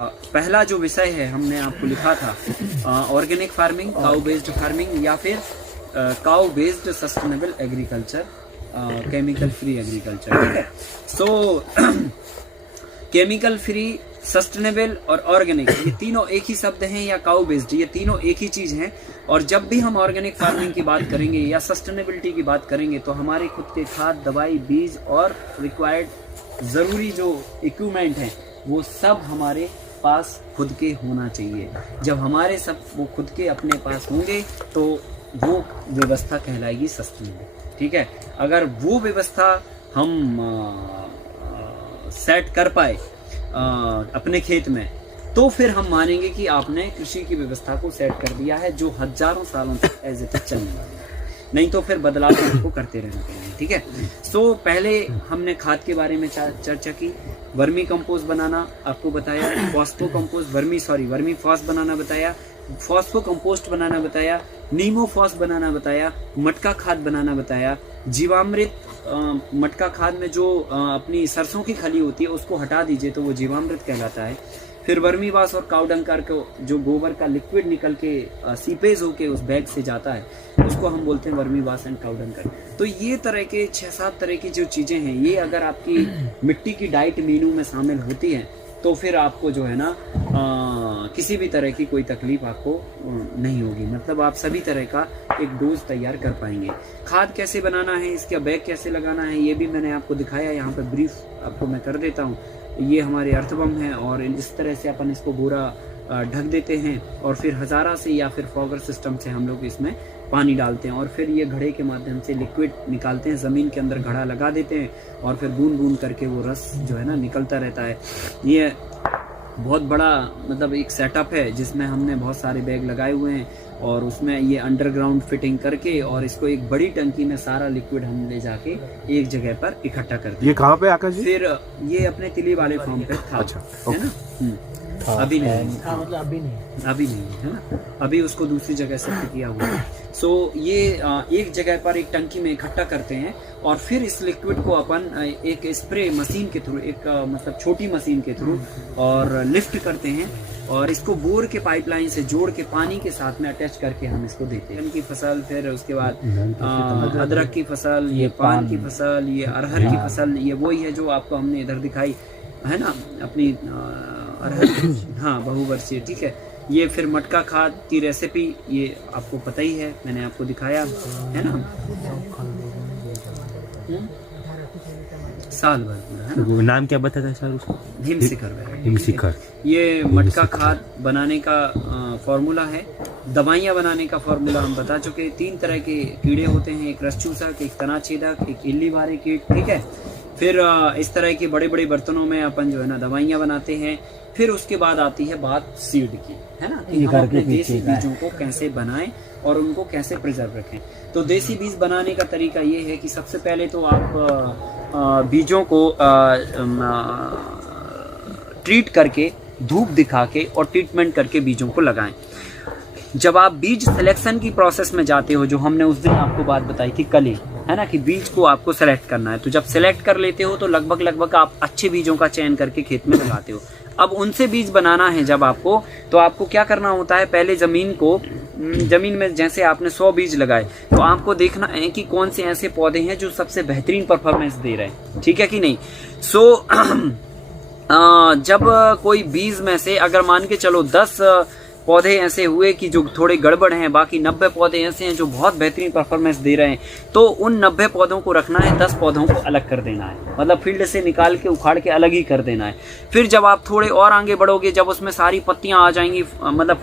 पहला जो विषय है हमने आपको लिखा था organic farming, cow based farming या फिर cow based sustainable agriculture, chemical free agriculture. ठीक है, सो केमिकल फ्री, सस्टेनेबल और ऑर्गेनिक ये तीनों एक ही शब्द हैं, या काउ बेस्ड ये तीनों एक ही चीज हैं। और जब भी हम ऑर्गेनिक फार्मिंग की बात करेंगे या सस्टेनेबिलिटी की बात करेंगे तो हमारे खुद के खाद, दवाई, बीज और रिक्वायर्ड ज़रूरी जो इक्विपमेंट हैं वो सब हमारे पास खुद के होना चाहिए। जब हमारे सब वो खुद के अपने पास होंगे तो वो व्यवस्था कहलाएगी सस्टेनेबल। ठीक है, अगर वो व्यवस्था हम सेट कर पाए अपने खेत में तो फिर हम मानेंगे कि आपने कृषि की व्यवस्था को सेट कर दिया है जो हजारों सालों तक एज इट इज चलने वाली है। नहीं तो फिर बदलाव आपको करते रहना पड़ेगा। ठीक है, सो पहले हमने खाद के बारे में चर्चा की, वर्मी कंपोस्ट बनाना आपको बताया, वर्मी फॉस बनाना बताया, फॉस्फो कंपोस्ट बनाना बताया, नीमो फॉस बनाना बताया, मटका खाद बनाना बताया, जीवामृत मटका खाद में जो अपनी सरसों की खली होती है उसको हटा दीजिए तो वो जीवामृत कहलाता है। फिर वर्मी वास और काउडंकर को जो गोबर का लिक्विड निकल के सीपेज होके उस बैग से जाता है उसको हम बोलते हैं वर्मी वास एंड काउडंकर। तो ये तरह के 6-7 तरह की जो चीजें हैं ये अगर आपकी मिट्टी की डाइट मेनू में शामिल होती हैं तो फिर आपको जो है ना किसी भी तरह की कोई तकलीफ आपको नहीं होगी। मतलब आप सभी तरह का एक डोज तैयार कर पाएंगे। खाद कैसे बनाना है, इसका बैग कैसे लगाना है ये भी मैंने आपको दिखाया, यहाँ पर ब्रीफ आपको मैं कर देता हूँ। ये हमारे अर्थबम है और इस तरह से अपन इसको पूरा ढक देते हैं और फिर हजारा से या फिर फॉगर सिस्टम से हम लोग इसमें पानी डालते हैं और फिर ये घड़े के माध्यम से लिक्विड निकालते हैं, ज़मीन के अंदर घड़ा लगा देते हैं और फिर बूंद बूंद करके वो रस जो है ना निकलता रहता है। ये बहुत बड़ा मतलब एक सेटअप है जिसमें हमने बहुत सारे बैग लगाए हुए हैं और उसमें ये अंडरग्राउंड फिटिंग करके और इसको एक बड़ी टंकी में सारा लिक्विड हम ले जाके एक जगह पर इकट्ठा करते हैं। ये कहाँ पे आकाश जी? फिर ये अपने तिली वाले फॉर्म पे था। अच्छा, है ना? अभी नहीं, मतलब अभी नहीं है ना, अभी उसको दूसरी जगह शिफ्ट किया हुआ है। सो ये एक जगह पर एक टंकी में इकट्ठा करते हैं और फिर इस लिक्विड को अपन एक स्प्रे मशीन के थ्रू, एक मतलब छोटी मशीन के थ्रू और लिफ्ट करते हैं और इसको बोर के पाइपलाइन से जोड़ के पानी के साथ में अटैच करके हम इसको देते हैं। की फसल, फिर उसके बाद अदरक की फसल, ये पान की फसल, ये अरहर की फसल, ये वही है जो आपको हमने इधर दिखाई है ना अपनी अरहर, हाँ बहुवर्षीय। ठीक है, ये फिर मटका खाद की रेसिपी ये आपको पता ही है, मैंने आपको दिखाया है ना, साल भर पूरा है ना। नाम क्या बताया सर उसको? हिमशिखर। ये मटका खाद बनाने का फॉर्मूला है। दवाइयाँ बनाने का फॉर्मूला हम बता चुके। 3 तरह के कीड़े होते हैं, एक रसचूसक, एक तनाछेदक, एक इल्ली बारे कीट। ठीक है, फिर इस तरह के बड़े बड़े बर्तनों में अपन जो है ना दवाइयाँ बनाते हैं। फिर उसके बाद आती है बात सीड की, है ना, कि हम अपने देसी बीजों को कैसे बनाएं और उनको कैसे प्रिजर्व रखें। तो देसी बीज बनाने का तरीका ये है कि सबसे पहले तो आप बीजों को ट्रीट करके, धूप दिखा के और ट्रीटमेंट करके बीजों को लगाएं। जब आप बीज सिलेक्शन की प्रोसेस में जाते हो, जो हमने उस दिन आपको बात बताई थी कल ही, है ना, कि बीज को आपको सेलेक्ट करना है, तो जब सेलेक्ट कर लेते हो तो लगभग आप अच्छे बीजों का चयन करके खेत में लगाते हो। अब उनसे बीज बनाना है जब आपको, तो आपको क्या करना होता है, पहले जमीन में जैसे आपने 100 बीज लगाए तो आपको देखना है कि कौन से ऐसे पौधे हैं जो सबसे बेहतरीन परफॉर्मेंस दे रहे हैं। ठीक है कि नहीं। सो जब कोई बीज में से अगर मान के चलो 10 पौधे ऐसे हुए कि जो थोड़े गड़बड़ हैं, बाकी 90 पौधे ऐसे हैं जो बहुत बेहतरीन परफॉर्मेंस दे रहे हैं, तो उन 90 पौधों को रखना है, 10 पौधों को अलग कर देना है, मतलब फील्ड से निकाल के उखाड़ के अलग ही कर देना है। फिर जब आप थोड़े और आगे बढ़ोगे, जब उसमें सारी पत्तियां आ जाएंगी, मतलब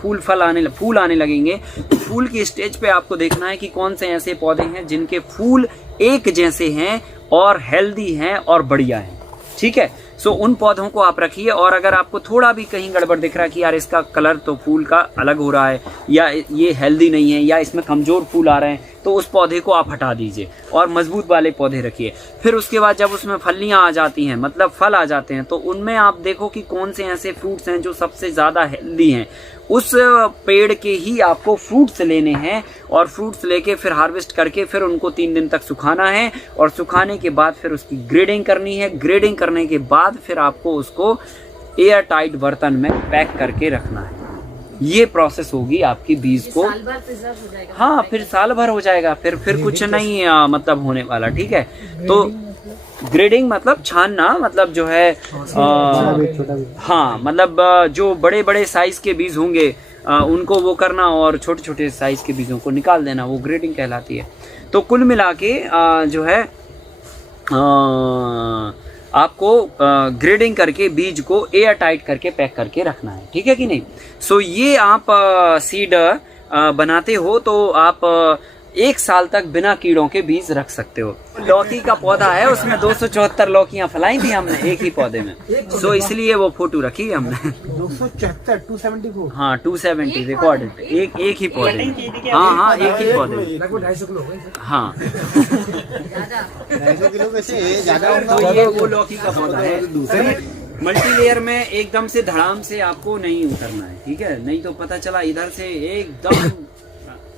फूल आने लगेंगे, तो फूल की स्टेज पे आपको देखना है कि कौन से ऐसे पौधे हैं जिनके फूल एक जैसे हैं और हेल्दी हैं और बढ़िया हैं। ठीक है, सो उन पौधों को आप रखिए। और अगर आपको थोड़ा भी कहीं गड़बड़ दिख रहा है कि यार इसका कलर तो फूल का अलग हो रहा है, या ये हेल्दी नहीं है, या इसमें कमजोर फूल आ रहे हैं, तो उस पौधे को आप हटा दीजिए और मजबूत वाले पौधे रखिए। फिर उसके बाद जब उसमें फलियां आ जाती हैं, मतलब फल आ जाते हैं, तो उनमें आप देखो कि कौन से ऐसे फ्रूट्स हैं जो सबसे ज्यादा हेल्दी हैं। उस पेड़ के ही आपको फ्रूट्स लेने हैं और फ्रूट्स लेके फिर हार्वेस्ट करके फिर उनको 3 दिन तक सुखाना है और सुखाने के बाद फिर उसकी ग्रेडिंग करनी है। ग्रेडिंग करने के बाद फिर आपको उसको एयर टाइट बर्तन में पैक करके रखना है। ये प्रोसेस होगी आपकी बीज को, साल भर प्रिजर्व हो जाएगा। हाँ फिर साल भर हो जाएगा, फिर कुछ नहीं मतलब होने वाला, ठीक है। तो ग्रेडिंग मतलब छानना, मतलब जो है हाँ मतलब जो बड़े बड़े साइज के बीज होंगे उनको वो करना, और छोटे छोटे साइज के बीजों को निकाल देना, वो ग्रेडिंग कहलाती है। तो कुल मिला के जो है आपको ग्रेडिंग करके बीज को एयर टाइट करके पैक करके रखना है, ठीक है कि नहीं। सो ये आप सीड बनाते हो तो आप 1 साल तक बिना कीड़ों के बीज रख सकते हो। लौकी का पौधा है, उसमें 274 लौकियां फलाई थी हमने एक ही पौधे में, सो इसलिए वो फोटो रखी है हमने। 274 हाँ 270 रिकॉर्डेड, एक ही पौधे में। हाँ एक ही पौधे में, लगभग 250 किलो हाँ। 250 किलो कैसे ज्यादा। तो ये वो लौकी का पौधा है। मल्टी लेयर में एकदम से धड़ाम से आपको नहीं उतरना है, ठीक है, नहीं तो पता चला इधर से एकदम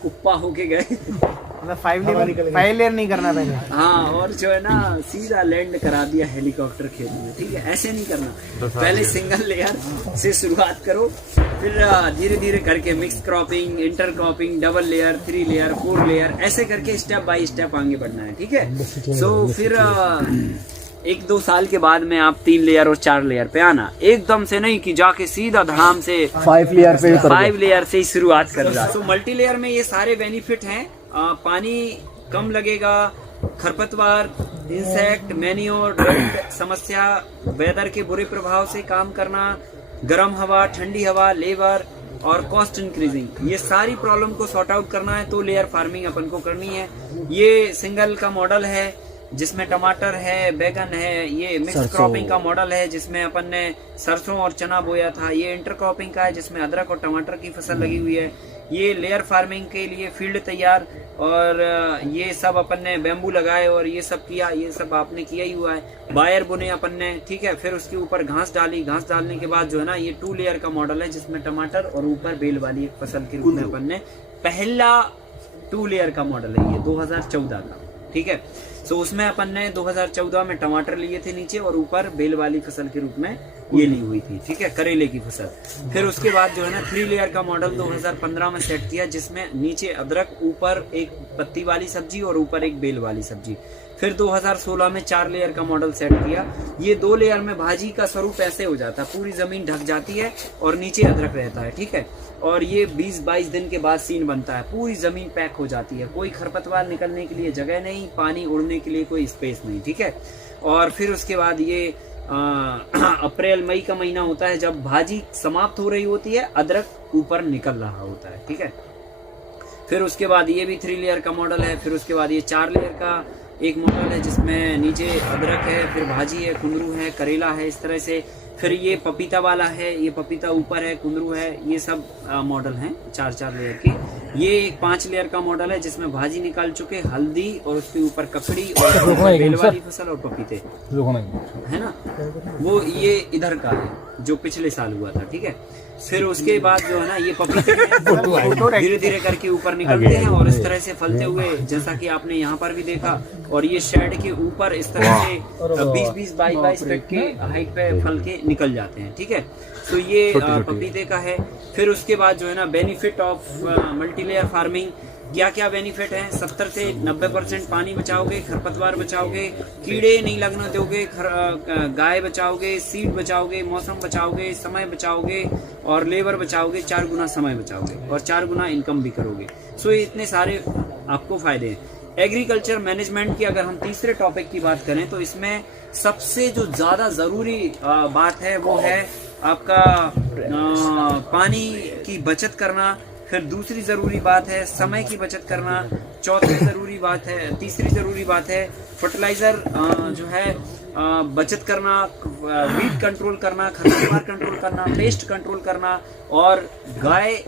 कुप्पा होके गए। मतलब 5 लेयर नहीं करना पहले। हाँ, और जो है ना सीधा लैंड करा दिया हेलीकॉप्टर खेत में, ठीक है, ऐसे नहीं करना। पहले सिंगल लेयर से शुरुआत करो, फिर धीरे धीरे करके mix cropping, inter cropping, double layer, 3 layer, 4 layer, ऐसे करके स्टेप बाय स्टेप आगे बढ़ना है, ठीक है। सो फिर 1-2 साल के बाद में आप 3 लेयर और 4 लेयर पे आना, एकदम से नहीं कि जाके सीधा धड़ाम से 5 लेयर पे 5 लेयर से ही शुरुआत कर रहा। तो मल्टी लेयर में ये सारे बेनिफिट हैं, पानी कम लगेगा, खरपतवार, इंसेक्ट, मैन्योर, डस्ट समस्या, वेदर के बुरे प्रभाव से काम करना, गर्म हवा, ठंडी हवा, लेबर और कॉस्ट इंक्रीजिंग, ये सारी प्रॉब्लम को सॉर्ट आउट करना है तो लेयर फार्मिंग अपन को करनी है। ये सिंगल का मॉडल है जिसमें टमाटर है, बैगन है। ये मिक्स क्रॉपिंग का मॉडल है जिसमें अपन ने सरसों और चना बोया था। ये इंटर क्रॉपिंग का है जिसमें अदरक और टमाटर की फसल लगी हुई है। ये लेयर फार्मिंग के लिए फील्ड तैयार, और ये सब अपन ने बेम्बू लगाए और ये सब किया, ये सब आपने किया ही हुआ है। बायर बुने अपन ने, ठीक है, फिर उसके ऊपर घास डाली, घास डालने के बाद जो है ना ये 2 लेयर का मॉडल है जिसमें टमाटर और ऊपर बेल वाली एक फसल के रूप में अपन ने पहला 2 लेयर का मॉडल है, ये 2014 का, ठीक है। तो उसमें अपन ने 2014 में टमाटर लिए थे नीचे और ऊपर बेल वाली फसल के रूप में ये ली हुई थी, ठीक है, करेले की फसल। फिर उसके बाद जो है ना 3 लेयर का मॉडल 2015 में सेट किया जिसमें नीचे अदरक, ऊपर एक पत्ती वाली सब्जी और ऊपर एक बेल वाली सब्जी। फिर 2016 में 4 लेयर का मॉडल सेट किया। ये 2 लेयर में भाजी का स्वरूप ऐसे हो जाता है, पूरी जमीन ढक जाती है और नीचे अदरक रहता है, ठीक है। और ये 20-22 दिन के बाद सीन बनता है, पूरी जमीन पैक हो जाती है, कोई खरपतवार निकलने के लिए जगह नहीं, पानी उड़ने के लिए कोई स्पेस नहीं, ठीक है। और फिर उसके बाद ये अप्रैल मई का महीना होता है जब भाजी समाप्त हो रही होती है, अदरक ऊपर निकल रहा होता है, ठीक है। फिर उसके बाद ये भी 3 लेयर का मॉडल है। फिर उसके बाद ये 4 लेयर का एक मॉडल है जिसमें नीचे अदरक है, फिर भाजी है, कुंदरू है, करेला है, इस तरह से। फिर ये पपीता वाला है, ये पपीता ऊपर है, कुंदरू है, ये सब मॉडल हैं 4-4 लेयर के। ये एक 5 लेयर का मॉडल है जिसमें भाजी निकाल चुके, हल्दी और उसके ऊपर ककड़ी और बेल वाली फसल और पपीते, है ना, वो ये इधर का है जो पिछले साल हुआ था, ठीक है। फिर उसके बाद जो है ना ये पपीते धीरे धीरे करके ऊपर निकलते हैं और इस तरह से फलते हुए, जैसा कि आपने यहाँ पर भी देखा, और ये शेड के ऊपर इस तरह से 20-20, 22-22 फीट के हाइट पे फल के निकल जाते हैं, ठीक है। तो ये पपीते का है। फिर उसके बाद जो है ना benefit of multi layer farming, क्या क्या बेनिफिट है। 70 से 90% पानी बचाओगे, खरपतवार बचाओगे, कीड़े नहीं लगने दोगे, गाय बचाओगे, सीड बचाओगे, मौसम बचाओगे, समय बचाओगे और लेबर बचाओगे, 4 गुना समय बचाओगे और 4 गुना इनकम भी करोगे। सो ये इतने सारे आपको फायदे हैं। एग्रीकल्चर मैनेजमेंट की अगर हम तीसरे टॉपिक की बात करें तो इसमें सबसे जो ज्यादा जरूरी बात है वो है आपका पानी की बचत करना। फिर दूसरी जरूरी बात है समय की बचत करना। चौथी जरूरी बात है, तीसरी जरूरी बात है फर्टिलाइजर जो है बचत करना, वीट कंट्रोल करना, खरपतवार कंट्रोल करना, पेस्ट कंट्रोल करना और गाय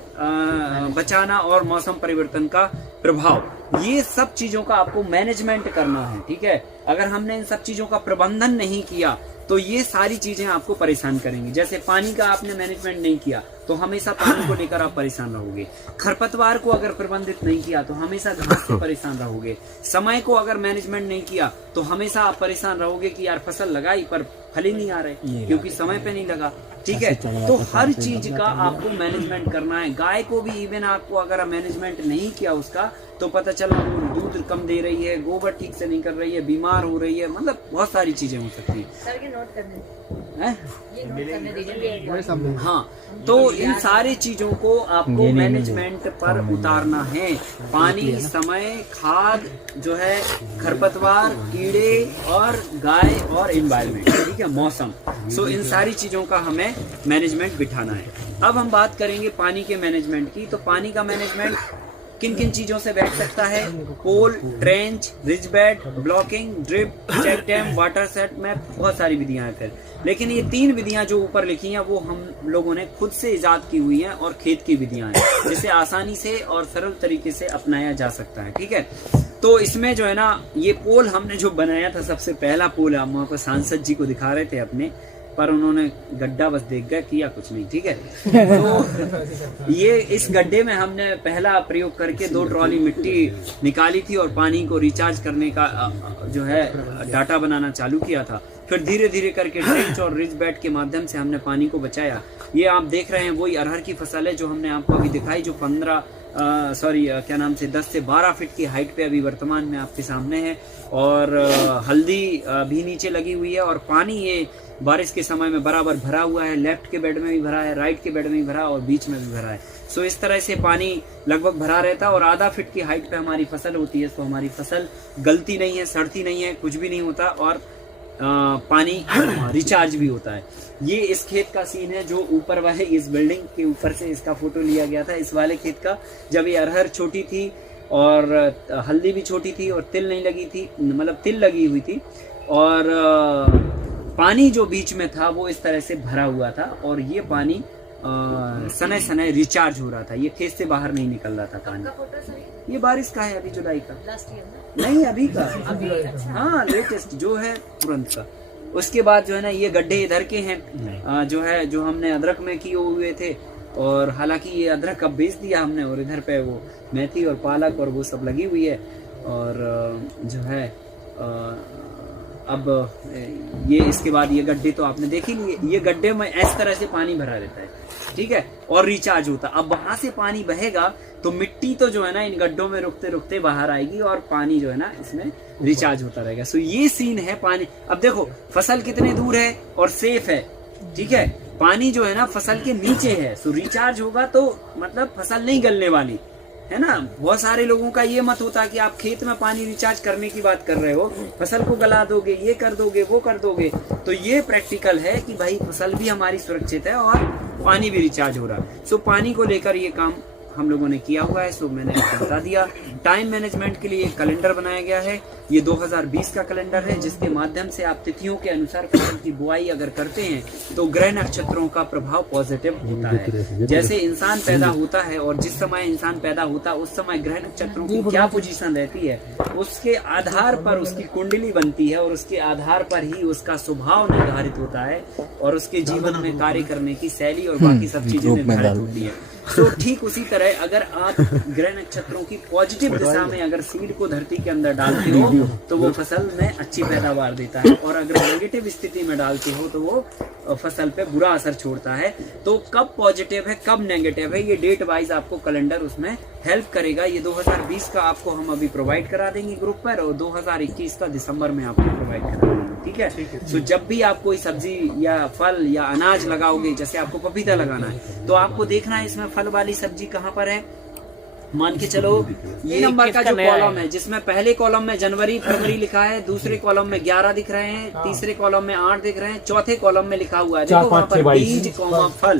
बचाना और मौसम परिवर्तन का प्रभाव। ये सब चीजों का आपको मैनेजमेंट करना है, ठीक है। अगर हमने इन सब चीजों का प्रबंधन नहीं किया तो ये सारी चीजें आपको परेशान करेंगी। जैसे पानी का आपने मैनेजमेंट नहीं किया तो हमेशा पानी को लेकर आप परेशान रहोगे। खरपतवार को अगर प्रबंधित नहीं किया तो हमेशा घास से परेशान रहोगे। समय को अगर मैनेजमेंट नहीं किया तो हमेशा आप परेशान रहोगे कि यार फसल लगाई पर फल ही नहीं आ रहे क्योंकि समय पे नहीं लगा। ठीक है। तो हर चीज का आपको मैनेजमेंट करना है। गाय को भी इवन आपको अगर मैनेजमेंट नहीं किया उसका, तो पता चला वो दूध कम दे रही है, गोबर ठीक से नहीं कर रही है, बीमार हो रही है, मतलब बहुत सारी चीजें हो सकती हैं। हाँ, तो इन सारी चीजों को आपको मैनेजमेंट पर उतारना है। पानी, समय, खाद जो है, खरपतवार, कीड़े और गाय और एनवायरनमेंट, ठीक है, मौसम। सो इन सारी चीजों का हमें मैनेजमेंट बिठाना है। अब हम बात करेंगे पानी के मैनेजमेंट की। तो पानी का मैनेजमेंट किन किन चीजों से बैठ सकता है? Pole, trench, ridge bed, blocking, drip, check dam, water set में बहुत सारी विधियां हैं फिर। लेकिन ये 3 विधियां जो ऊपर लिखी हैं वो हम लोगों ने खुद से इजाद की हुई हैं और खेत की विधियां हैं, जिसे आसानी से और सरल तरीके से अपनाया जा सकता है, ठीक है। तो इसमें जो है ना, ये पोल हमने जो बनाया था, सबसे पहला पोल हम वहाँ पर सांसद जी को दिखा रहे थे अपने, पर उन्होंने गड्ढा बस देख गए, किया कुछ नहीं, ठीक है। तो ये इस गड्ढे में हमने पहला प्रयोग करके 2 ट्रॉली मिट्टी निकाली थी और पानी को रिचार्ज करने का जो है डाटा बनाना चालू किया था। फिर धीरे धीरे करके ट्रेंच और रिज बेड के माध्यम से हमने पानी को बचाया। ये आप देख रहे हैं वही अरहर की फसल है जो हमने आपको अभी दिखाई, जो 10 से 12 फीट की हाइट पे अभी वर्तमान में आपके सामने है। और हल्दी भी नीचे लगी हुई है और पानी ये बारिश के समय में बराबर भरा हुआ है। लेफ्ट के बेड में भी भरा है, राइट के बेड में भी भरा और बीच में भी भरा है। सो इस तरह से पानी लगभग भरा रहता है और आधा फीट की हाइट पे हमारी फसल होती है। तो हमारी फसल गलती नहीं है, सड़ती नहीं है, कुछ भी नहीं होता और पानी रिचार्ज भी होता है। ये इस खेत का सीन है जो ऊपर वाले इस बिल्डिंग के ऊपर से इसका फोटो लिया गया था। इस वाले खेत का जब ये अरहर छोटी थी और हल्दी भी छोटी थी और तिल नहीं लगी थी, मतलब तिल लगी हुई थी और पानी जो बीच में था वो इस तरह से भरा हुआ था और ये पानी सने सने रिचार्ज हो रहा था। ये खेत से बाहर नहीं निकल रहा था पानी। ये बारिश का है, अभी जुलाई का नहीं, अभी का, हाँ लेटेस्ट जो है तुरंत का। उसके बाद जो है ना, ये गड्ढे इधर के हैं जो है, जो हमने अदरक में किए हुए थे। और हालांकि ये अदरक अब बेच दिया हमने और इधर पे वो मेथी और पालक और वो सब लगी हुई है। और जो है अब ये इसके बाद ये गड्ढे तो आपने देख ही लिए। ये गड्ढे में इस तरह से पानी भरा रहता है, ठीक है, और रिचार्ज होता। अब वहां से पानी बहेगा तो मिट्टी तो जो है ना इन गड्ढों में रुकते रुकते बाहर आएगी और पानी जो है ना इसमें रिचार्ज होता रहेगा। सो ये सीन है पानी। अब देखो फसल कितने दूर है और सेफ है, ठीक है। पानी जो है ना फसल के नीचे है, सो रिचार्ज होगा तो मतलब फसल नहीं गलने वाली है ना। बहुत सारे लोगों का ये मत होता कि आप खेत में पानी रिचार्ज करने की बात कर रहे हो, फसल को गला दोगे, ये कर दोगे, वो कर दोगे। तो ये प्रैक्टिकल है कि भाई फसल भी हमारी सुरक्षित है और पानी भी रिचार्ज हो रहा है। सो पानी को लेकर ये काम हम लोगों ने किया हुआ है। सो मैंने आपको बता दिया। टाइम मैनेजमेंट के लिए एक कैलेंडर बनाया गया है। ये 2020 का कैलेंडर है जिसके माध्यम से आप तिथियों के अनुसार फसल की बुआई अगर करते हैं तो ग्रह नक्षत्रों का प्रभाव पॉजिटिव होता है। जैसे इंसान पैदा होता है और जिस समय इंसान पैदा होता है उस समय ग्रह नक्षत्रों की क्या पोजीशन रहती है, उसके आधार पर उसकी कुंडली बनती है और उसके आधार पर ही उसका स्वभाव निर्धारित होता है और उसके जीवन में कार्य करने की शैली और बाकी सब चीजें निर्धारित होती है। तो ठीक उसी तरह अगर आप ग्रह नक्षत्रों की पॉजिटिव दिशा में अगर सीड को धरती के अंदर डालते हो तो वो फसल में अच्छी पैदावार देता है और अगर नेगेटिव स्थिति में डालते हो तो वो फसल पे बुरा असर छोड़ता है। तो कब पॉजिटिव है कब नेगेटिव है ये डेट वाइज आपको कैलेंडर उसमें हेल्प करेगा। ये 2020 का आपको हम अभी प्रोवाइड करा देंगे ग्रुप पर और 2021 का दिसंबर में आपको प्रोवाइड करा देंगे, ठीक है। तो जब भी आप कोई सब्जी या फल या अनाज लगाओगे, जैसे आपको पपीता लगाना है तो आपको देखना है इसमें फल वाली सब्जी कहाँ पर है। मान के चलो ये नंबर का जो कॉलम है जिसमें पहले कॉलम में जनवरी फरवरी लिखा है, दूसरे कॉलम में 11 दिख रहे हैं, तीसरे कॉलम में 8 दिख रहे हैं, चौथे कॉलम में लिखा हुआ है देखो वहाँ पर बीज कॉमा फल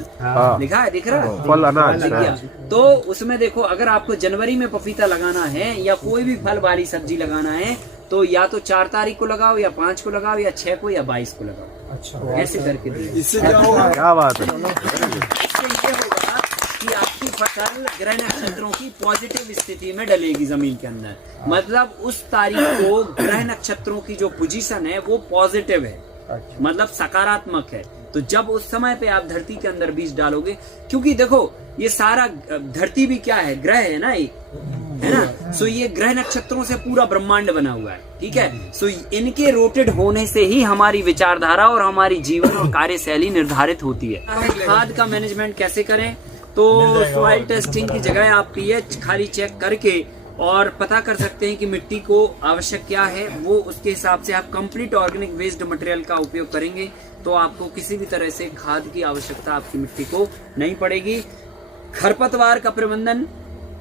लिखा है, दिख रहा है फल अनाज। तो उसमें देखो अगर आपको जनवरी में पपीता लगाना है या कोई भी फल वाली सब्जी लगाना है तो या तो 4 तारीख को लगाओ या 5 को लगाओ या 6 को या 22 को लगाओ। अच्छा, ऐसे करके दीजिए। इससे क्या होगा? क्या बात है? इससे ये होगा कि आपकी फसल ग्रह नक्षत्रों की पॉजिटिव स्थिति में डलेगी जमीन के अंदर। मतलब उस तारीख को ग्रह नक्षत्रों की जो पोजीशन है वो पॉजिटिव है, मतलब सकारात्मक है। तो जब उस समय पे आप धरती के अंदर बीज डालोगे, क्योंकि देखो ये सारा धरती भी क्या है, ग्रह है ना एक, है ना। सो ये ग्रह नक्षत्रों से पूरा ब्रह्मांड बना हुआ है, ठीक है। सो इनके रोटेट होने से ही हमारी विचारधारा और हमारी जीवन और कार्यशैली निर्धारित होती है। खाद का मैनेजमेंट कैसे करें, तो सॉइल टेस्टिंग की जगह आप पीएच खाली चेक करके और पता कर सकते हैं कि मिट्टी को आवश्यक क्या है, वो उसके हिसाब से आप कंप्लीट ऑर्गेनिक वेस्ट मटेरियल का उपयोग करेंगे तो आपको किसी भी तरह से खाद की आवश्यकता आपकी मिट्टी को नहीं पड़ेगी। खरपतवार का प्रबंधन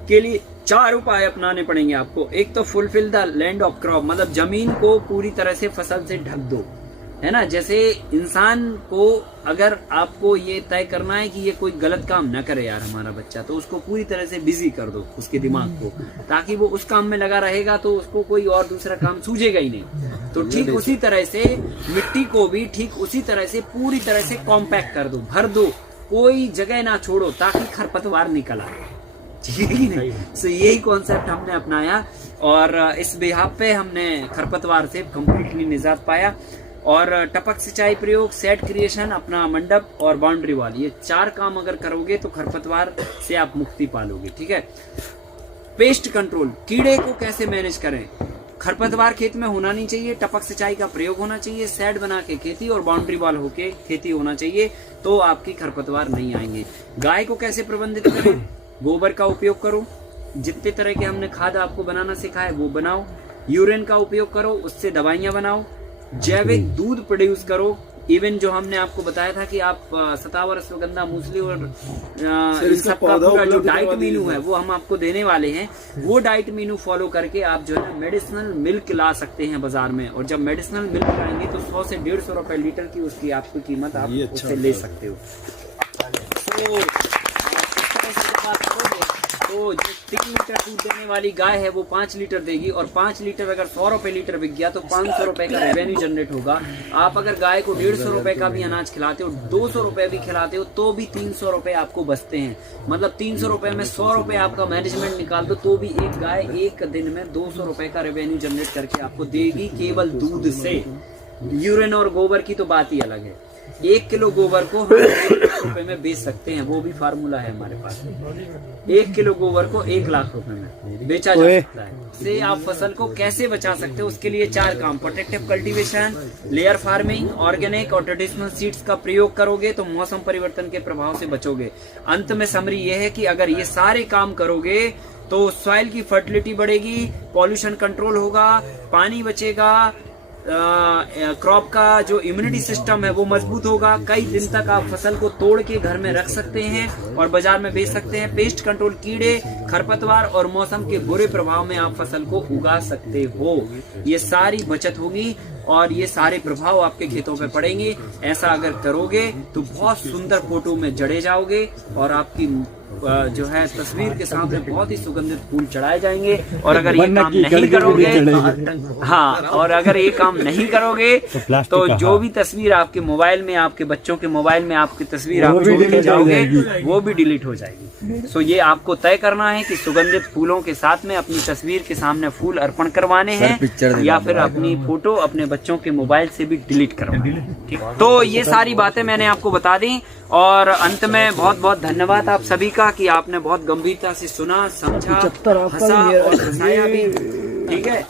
के लिए 4 उपाय अपनाने पड़ेंगे आपको। एक तो fulfil the land of crop, मतलब जमीन को पूरी तरह से फसल से ढक दो, है ना। जैसे इंसान को अगर आपको ये तय करना है कि ये कोई गलत काम न करे यार हमारा बच्चा, तो उसको पूरी तरह से बिजी कर दो उसके दिमाग को, ताकि वो उस काम में लगा रहेगा तो उसको कोई और दूसरा काम सूझेगा ही नहीं। तो ठीक उसी तरह से मिट्टी को भी ठीक उसी तरह से पूरी तरह से कॉम्पैक्ट कर दो, भर दो, कोई जगह ना छोड़ो ताकि खरपतवार निकल आए, ठीक है नहीं। सो यही कॉन्सेप्ट हमने अपनाया और इस बिहाफ पे हमने खरपतवार से कंप्लीटली निजात पाया। और टपक सिंचाई प्रयोग, सेट क्रिएशन, अपना मंडप और बाउंड्री वॉल, ये 4 काम अगर करोगे तो खरपतवार से आप मुक्ति पालोगे, ठीक है। पेस्ट कंट्रोल, कीड़े को कैसे मैनेज करें। खरपतवार खेत में होना नहीं चाहिए, टपक सिंचाई का प्रयोग होना चाहिए, सेट बना के खेती और बाउंड्री वॉल होके खेती होना चाहिए, तो आपकी खरपतवार नहीं आएंगे। गाय को कैसे प्रबंधित करें, गोबर का उपयोग करो, जितने तरह के हमने खाद आपको बनाना सिखाया वो बनाओ, यूरिन का उपयोग करो, उससे दवाइयां बनाओ, जैविक दूध प्रोड्यूस करो। इवन जो हमने आपको बताया था कि आप सतावर, अश्वगंधा, मूसली और इन सबका पूरा जो डाइट मीनू है वो हम आपको देने वाले हैं। वो डाइट मीनू फॉलो करके आप जो है मेडिसिनल मिल्क ला सकते हैं बाजार में, और जब मेडिसिनल मिल्क लाएंगे तो 100 से 150 रुपए लीटर की उसकी आपकी कीमत आप उससे ले सकते हो। तो जो 3 लीटर दूध देने वाली गाय है वो 5 लीटर देगी, और 5 लीटर अगर 100 रुपए लीटर बिक गया तो 500 रुपए का रेवेन्यू जनरेट होगा। आप अगर गाय को 150 रुपए का भी अनाज खिलाते हो, 200 रुपए भी खिलाते हो, तो भी 300 रुपए आपको बचते हैं। मतलब 300 रुपए में 100 रुपए आपका मैनेजमेंट निकाल दो, तो भी एक गाय एक दिन में 200 रुपए का रेवेन्यू जनरेट करके आपको देगी केवल दूध से। यूरिन और गोबर की तो बात ही अलग है। 1 किलो गोबर को हम 1 लाख रुपए में बेच सकते हैं, वो भी फार्मूला है हमारे पास। 1 किलो गोबर को 1 लाख रुपए में बेचा जा सकता है। से आप फसल को कैसे बचा सकते हो, उसके लिए 4 काम, protective cultivation, layer farming, organic और ट्रेडिशनल सीड्स का प्रयोग करोगे तो मौसम परिवर्तन के प्रभाव से बचोगे। अंत में समरी ये है कि अगर ये सारे काम करोगे तो सॉइल की फर्टिलिटी बढ़ेगी, पॉल्यूशन कंट्रोल होगा, पानी बचेगा, क्रॉप का जो इम्यूनिटी सिस्टम है वो मजबूत होगा। कई दिन तक आप फसल को तोड़ के घर में रख सकते हैं और बाजार में बेच सकते हैं। पेस्ट कंट्रोल, कीड़े, खरपतवार और मौसम के बुरे प्रभाव में आप फसल को उगा सकते हो। ये सारी बचत होगी और ये सारे प्रभाव आपके खेतों पे पड़ेंगे। ऐसा अगर करोगे तो बहुत सुंदर फोटो में जड़े जाओगे और आपकी जो है तस्वीर के सामने बहुत ही सुगंधित फूल चढ़ाए जाएंगे। और अगर ये काम नहीं करोगे, हाँ, और अगर ये काम नहीं करोगे तो जो भी तस्वीर आपके मोबाइल में, आपके बच्चों के मोबाइल में आपकी तस्वीर आप छोड़ के जाओगे वो भी डिलीट हो जाएगी। सो ये आपको तय करना है कि सुगंधित फूलों के साथ में अपनी तस्वीर के सामने फूल अर्पण करवाने हैं या फिर अपनी फोटो अपने बच्चों के मोबाइल से भी डिलीट करवानी है। ठीक, तो ये सारी बातें मैंने आपको बता दी। और अंत में बहुत बहुत धन्यवाद आप सभी का कि आपने बहुत गंभीरता से सुना, समझा, हंसा और हंसाया भी, ठीक है।